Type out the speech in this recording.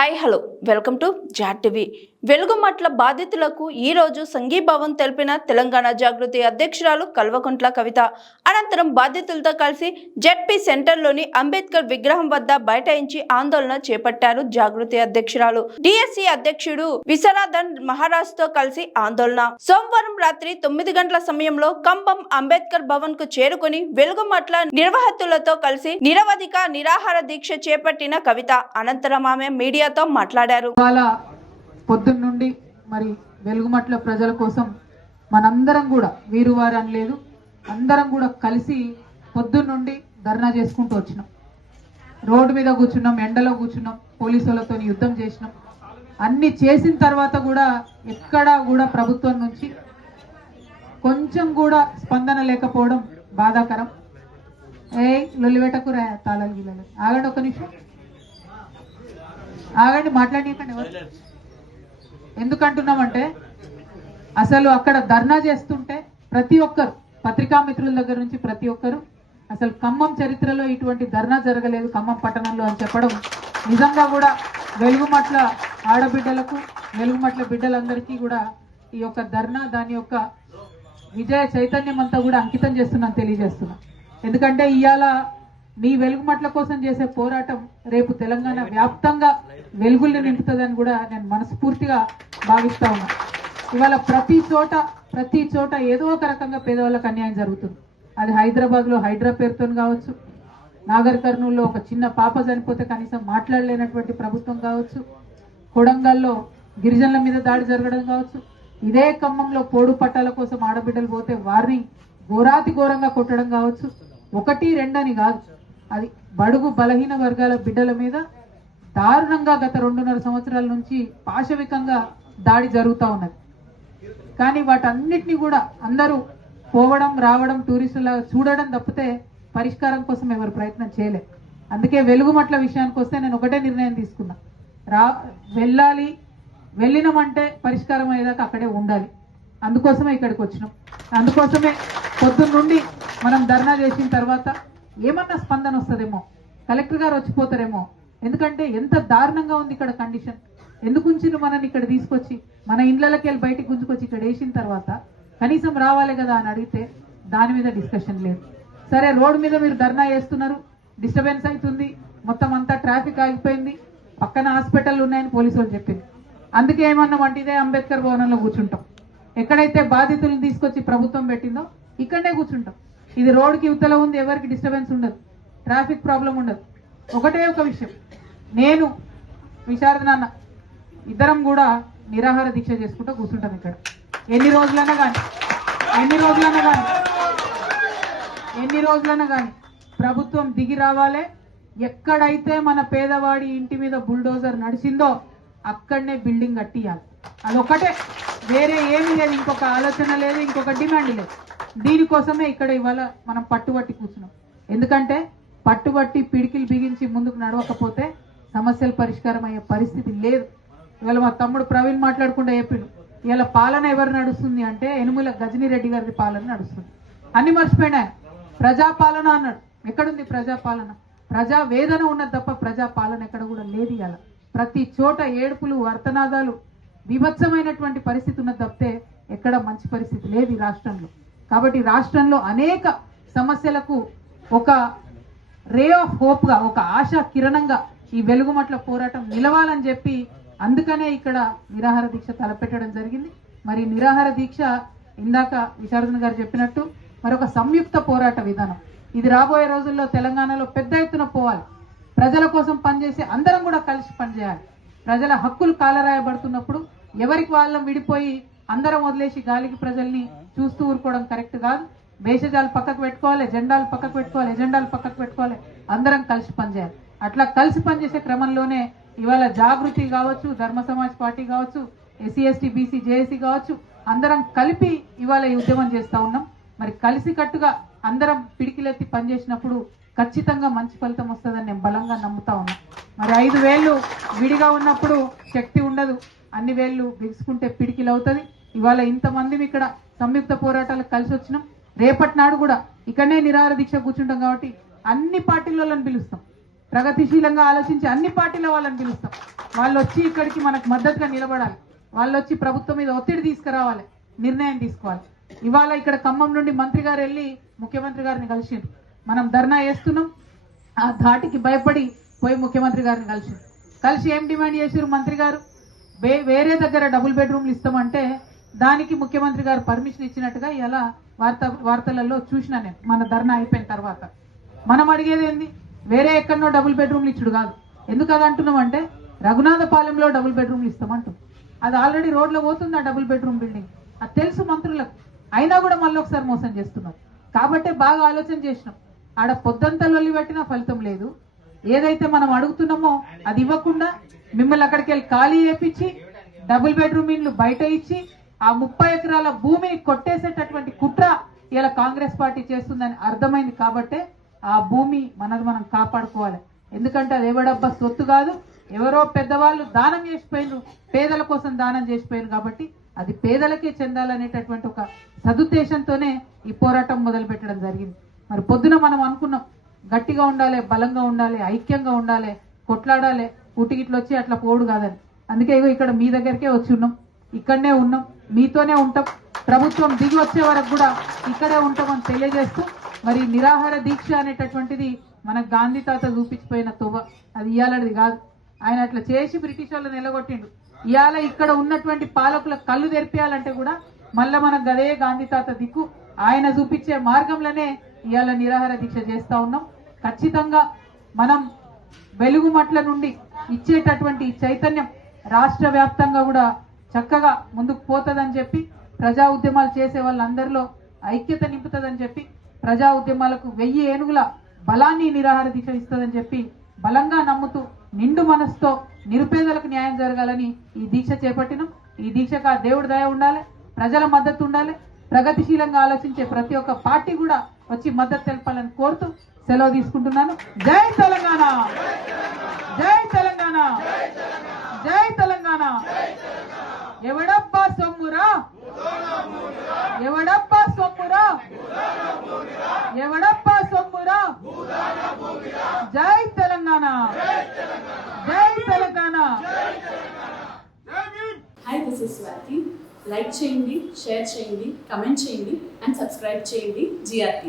Hi hello welcome to Jat TV. Velugumatla బాధితులకు ఈ రోజు సంఘీభావం తెలిపిన తెలంగాణ జాగృతి అధ్యక్షురాలు కల్వకుంట్ల కవిత. అనంతరం బాధితులతో కలిసి జెడ్పీ సెంటర్లోని అంబేద్కర్ విగ్రహం వద్ద బైఠాయించి ఆందోళన చేపట్టారు జాగృతి అధ్యక్షురాలు. డిఎస్సి అధ్యక్షుడు విశ్వనాథన్ మహారాజ్ తో కలిసి ఆందోళన. సోమవారం రాత్రి 9 గంటల సమయంలో కంబం అంబేద్కర్ భవన్ కు చేరుకుని వెలుగుమట్ల నిర్వాహకులతో కలిసి నిరవధిక నిరాహార దీక్ష చేపట్టిన కవిత అనంతరం ఆమె మీడియాతో మాట్లాడారు. పొద్దున్న నుండి మరి వెలుగుమట్ల ప్రజల కోసం మనందరం కూడా వీరు వారు అని లేదు, అందరం కూడా కలిసి పొద్దున్న నుండి ధర్నా చేసుకుంటూ వచ్చినాం. రోడ్డు మీద కూర్చున్నాం, ఎండలో కూర్చున్నాం, పోలీసులతో యుద్ధం చేసినాం. అన్ని చేసిన తర్వాత కూడా ఎక్కడా కూడా ప్రభుత్వం నుంచి కొంచెం కూడా స్పందన లేకపోవడం బాధాకరం. లొల్లివేటకు తాళాలు గిల్లలు ఆగండి, ఒక నిమిషం ఆగండి, మాట్లాడికండి. ఎవరు ఎందుకంటున్నామంటే అసలు అక్కడ ధర్నా చేస్తుంటే ప్రతి ఒక్కరు, పత్రికా మిత్రుల దగ్గర నుంచి ప్రతి ఒక్కరు అసలు ఖమ్మం చరిత్రలో ఇటువంటి ధర్నా జరగలేదు ఖమ్మం పట్టణంలో అని చెప్పడం నిజంగా కూడా వెలుగుమట్ల ఆడబిడ్డలకు, వెలుగుమట్ల బిడ్డలందరికీ కూడా ఈ యొక్క ధర్నా దాని యొక్క విజయ చైతన్యం అంతా కూడా అంకితం చేస్తున్నాను, తెలియజేస్తున్నా. ఎందుకంటే ఇవాళ మీ వెలుగుమట్ల కోసం చేసే పోరాటం రేపు తెలంగాణ వ్యాప్తంగా వెలుగుల్ని నింపుతుందని కూడా నేను మనస్ఫూర్తిగా భావిస్తా ఉన్నా. ఇవాళ ప్రతి చోట ఏదో ఒక రకంగా పేదవాళ్ళకి అన్యాయం జరుగుతుంది. అది హైదరాబాద్ లో హైడ్రా పేరుతో కావచ్చు, నాగర్ కర్నూలులో ఒక చిన్న పాప చనిపోతే కనీసం మాట్లాడలేనటువంటి ప్రభుత్వం కావచ్చు, కొడంగల్లో గిరిజనుల మీద దాడి జరగడం కావచ్చు, ఇదే ఖమ్మంలో పోడు పట్టాల కోసం ఆడబిడ్డలు పోతే వారిని ఘోరాతి ఘోరంగా కొట్టడం కావచ్చు. 1, 2 అని కాదు, అది బడుగు బలహీన వర్గాల బిడ్డల మీద దారుణంగా గత 2.5 సంవత్సరాల నుంచి పాశవికంగా దాడి జరుగుతూ ఉన్నది. కానీ వాటన్నిటిని కూడా అందరూ పోవడం రావడం టూరిస్టులా చూడడం తప్పితే పరిష్కారం కోసం ఎవరు ప్రయత్నం చేయలే. అందుకే వెలుగుమట్ల విషయానికి వస్తే నేను ఒకటే నిర్ణయం తీసుకున్నా, వెళ్ళినామంటే పరిష్కారం అయ్యేదాకా అక్కడే ఉండాలి. అందుకోసమే ఇక్కడికి వచ్చినాం. అందుకోసమే పొద్దున్న నుండి మనం ధర్నా చేసిన తర్వాత ఏమన్నా స్పందన వస్తుందేమో, కలెక్టర్ గారు వచ్చిపోతారేమో. ఎందుకంటే ఎంత దారుణంగా ఉంది ఇక్కడ కండిషన్. ఎందుకు ఉంచిన మనని ఇక్కడ తీసుకొచ్చి మన ఇండ్లకి వెళ్ళి బయటికి గుంజుకొచ్చి ఇక్కడ వేసిన తర్వాత కనీసం రావాలి కదా అని అడిగితే దాని మీద డిస్కషన్ లేదు. సరే, రోడ్డు మీద మీరు ధర్నా చేస్తున్నారు, డిస్టర్బెన్స్ అవుతుంది, మొత్తం అంతా ట్రాఫిక్ ఆగిపోయింది, పక్కన హాస్పిటల్ ఉన్నాయని పోలీసు వాళ్ళు చెప్పింది. అందుకే ఏమన్నామంటే ఇదే అంబేద్కర్ భవనంలో కూర్చుంటాం. ఎక్కడైతే బాధితులను తీసుకొచ్చి ప్రభుత్వం పెట్టిందో ఇక్కడనే కూర్చుంటాం. ఇది రోడ్డుకి ఇవతల ఉంది, ఎవరికి డిస్టర్బెన్స్ ఉండదు, ట్రాఫిక్ ప్రాబ్లం ఉండదు. ఒకటే ఒక విషయం, నేను విశారద నాన్న ఇద్దరం కూడా నిరాహార దీక్ష చేసుకుంటూ కూర్చుంటాం ఇక్కడ. ఎన్ని రోజులైనా కానీ ప్రభుత్వం దిగి రావాలి. ఎక్కడైతే మన పేదవాడి ఇంటి మీద బుల్డోజర్ నడిచిందో అక్కడనే బిల్డింగ్ కట్టియాలి. అదొకటే, వేరే ఏమీ లేదు, ఇంకొక ఆలోచన లేదు, ఇంకొక డిమాండ్ లేదు. దీనికోసమే ఇక్కడ ఇవాళ మనం పట్టుబట్టి కూర్చున్నాం. ఎందుకంటే పట్టుబట్టి పిడికిలు బిగించి ముందుకు నడవకపోతే సమస్యలు పరిష్కారం అయ్యే పరిస్థితి లేదు. ఇవాళ మా తమ్ముడు ప్రవీణ్ మాట్లాడుకుంటూ చెప్పిండు, ఇవాళ పాలన ఎవరు నడుస్తుంది అంటే యనుమల గజనీ రెడ్డి గారి పాలన నడుస్తుంది. అన్ని మర్చిపోయినా ప్రజాపాలన అన్నాడు. ఎక్కడుంది ప్రజాపాలన? ప్రజా వేదన ఉన్నది తప్ప ప్రజాపాలన ఎక్కడ కూడా లేదు. ఇవాళ ప్రతి చోట ఏడుపులు, వర్తనాదాలు, విభత్సమైనటువంటి పరిస్థితి ఉన్నది తప్పితే ఎక్కడ మంచి పరిస్థితి లేదు ఈ రాష్ట్రంలో. కాబట్టి రాష్ట్రంలో అనేక సమస్యలకు ఒక రే ఆఫ్ హోప్ గా, ఒక ఆశా కిరణంగా ఈ వెలుగుమట్ల పోరాటం నిలవాలని చెప్పి అందుకనే ఇక్కడ నిరాహార దీక్ష తలపెట్టడం జరిగింది. మరి నిరాహార దీక్ష ఇందాక విశారదన్ గారు చెప్పినట్టు మరొక సంయుక్త పోరాట విధానం. ఇది రాబోయే రోజుల్లో తెలంగాణలో పెద్ద ఎత్తున పోవాలి. ప్రజల కోసం పనిచేసి అందరం కూడా కలిసి పనిచేయాలి. ప్రజల హక్కులు కాలరాయబడుతున్నప్పుడు ఎవరికి వాళ్ళం విడిపోయి అందరం వదిలేసి గాలికి ప్రజల్ని చూస్తూ ఊరుకోవడం కరెక్ట్ కాదు. భేషజాలు పక్కకు పెట్టుకోవాలి, ఎజెండాలు పక్కకు పెట్టుకోవాలి, అందరం కలిసి పనిచేయాలి. అట్లా కలిసి పనిచేసే క్రమంలోనే ఇవాళ జాగృతి కావచ్చు, ధర్మ సమాజ్ పార్టీ కావచ్చు, ఎస్సీ ఎస్టీ బీసీ జేఏసీ కావచ్చు, అందరం కలిపి ఇవాళ ఈ ఉద్యమం చేస్తా ఉన్నాం. మరి కలిసి కట్టుగా అందరం పిడికిలెత్తి పనిచేసినప్పుడు ఖచ్చితంగా మంచి ఫలితం వస్తుందని నేను బలంగా నమ్ముతా ఉన్నా. మరి 5 వేళ్ళు విడిగా ఉన్నప్పుడు శక్తి ఉండదు, అన్ని వేళ్ళు బిగుసుకుంటే పిడికిలు అవుతుంది. ఇవాళ ఇంతమంది ఇక్కడ సంయుక్త పోరాటాలకు కలిసి వచ్చినాం. రేపటి నాడు కూడా ఇక్కడనే నిరాహార దీక్ష కూర్చుంటాం. కాబట్టి అన్ని పార్టీల వాళ్ళని పిలుస్తాం, ప్రగతిశీలంగా ఆలోచించి అన్ని పార్టీల వాళ్ళని పిలుస్తాం. వాళ్ళు వచ్చి ఇక్కడికి మనకు మద్దతుగా నిలబడాలి, వాళ్ళు వచ్చి ప్రభుత్వం మీద ఒత్తిడి తీసుకురావాలి, నిర్ణయం తీసుకోవాలి. ఇవాళ ఇక్కడ ఖమ్మం నుండి మంత్రి గారు వెళ్ళి ముఖ్యమంత్రి గారిని కలిసిండ్రు. మనం ధర్నా చేస్తున్నాం, ఆ ధాటికి భయపడి పోయి ముఖ్యమంత్రి గారిని కలిసి ఏం డిమాండ్ చేశారు మంత్రి గారు? వేరే దగ్గర డబుల్ బెడ్రూమ్లు ఇస్తామంటే దానికి ముఖ్యమంత్రి గారు పర్మిషన్ ఇచ్చినట్టుగా ఇలా వార్తలలో చూసినా నేను. మన ధర్నా అయిపోయిన తర్వాత మనం అడిగేది ఏంది? వేరే ఎక్కడనో డబుల్ బెడ్రూమ్లు ఇచ్చుడు కాదు. ఎందుకు అది అంటున్నాం అంటే రఘునాథపాలెంలో డబుల్ బెడ్రూమ్లు ఇస్తామంటూ అది ఆల్రెడీ రోడ్లో పోతుంది ఆ డబుల్ బెడ్రూమ్ బిల్డింగ్. అది తెలుసు మంత్రులకు, అయినా కూడా మళ్ళీ ఒకసారి మోసం చేస్తున్నారు. కాబట్టి బాగా ఆలోచన చేసినాం. ఆడ పొద్దంతా లొల్లి పెట్టినా ఫలితం లేదు. ఏదైతే మనం అడుగుతున్నామో అది ఇవ్వకుండా మిమ్మల్ని అక్కడికి వెళ్ళి ఖాళీ చేపించి డబుల్ బెడ్రూమ్ ఇల్లు బయట ఇచ్చి ఆ 30 ఎకరాల భూమిని కొట్టేసేటటువంటి కుట్ర ఇలా కాంగ్రెస్ పార్టీ చేస్తుందని అర్థమైంది. కాబట్టే ఆ భూమి మనది మనం కాపాడుకోవాలి. ఎందుకంటే అది ఎవడబ్బా సొత్తు కాదు, ఎవరో పెద్దవాళ్ళు దానం చేసిపోయినారు, పేదల కోసం దానం చేసిపోయారు. కాబట్టి అది పేదలకే చెందాలనేటటువంటి ఒక సదుద్దేశంతోనే ఈ పోరాటం మొదలు పెట్టడం జరిగింది. మరి పొద్దున మనం అనుకున్నాం గట్టిగా ఉండాలి, బలంగా ఉండాలి, ఐక్యంగా ఉండాలి, కొట్లాడాలి, ఊటికిట్లు వచ్చి అట్లా పోడు కాదని. అందుకే ఇక్కడ మీ దగ్గరికే వచ్చి ఉన్నాం, ఇక్కడనే ఉన్నాం, మీతోనే ఉంటాం, ప్రభుత్వం దిగి వచ్చే వరకు కూడా ఇక్కడే ఉంటామని తెలియజేస్తూ మరి నిరాహార దీక్ష అనేటటువంటిది మన గాంధీ తాత చూపించిపోయిన తొవ్వ, అది ఇయాలది కాదు. ఆయన అట్లా చేసి బ్రిటిష్ వాళ్ళు నిలగొట్టిండు. ఇవాళ ఇక్కడ ఉన్నటువంటి పాలకుల కళ్ళు తెరిపేయాలంటే కూడా మళ్ళా మనకు గదే గాంధీ తాత దిక్కు, ఆయన చూపించే మార్గంలోనే ఇవాళ నిరాహార దీక్ష చేస్తా ఉన్నాం. ఖచ్చితంగా మనం వెలుగుమట్ల నుండి ఇచ్చేటటువంటి చైతన్యం రాష్ట్ర వ్యాప్తంగా కూడా చక్కగా ముందుకు పోతుందని చెప్పి, ప్రజా ఉద్యమాలు చేసే వాళ్ళందరిలో ఐక్యత నింపుతుందని చెప్పి, ప్రజా ఉద్యమాలకు 1000 ఏనుగుల బలాన్ని నిరాహార దీక్ష ఇస్తుందని చెప్పి బలంగా నమ్ముతూ నిండు మనసుతో నిరుపేదలకు న్యాయం జరగాలని ఈ దీక్ష చేపట్టినాం. ఈ దీక్షకు ఆ దేవుడి దయ ఉండాలి, ప్రజల మద్దతు ఉండాలి, ప్రగతిశీలంగా ఆలోచించే ప్రతి ఒక్క పార్టీ కూడా వచ్చి మద్దతు తెలపాలని కోరుతూ సెలవు తీసుకుంటున్నాను. జై తెలంగాణ, జై తెలంగాణ, జై తెలంగాణ. ఎవడబ్బా సొమ్మురా, ఎవడబ్బా సొమ్మురా, ఎవడబ్బా సొమ్మురా. జై తెలంగాణ, జై Telangana. Hi, this is Swathi. Like చేయండి, షేర్ చేయండి, కమెంట్ చేయండి అండ్ సబ్స్క్రైబ్ చేయండి GR TV.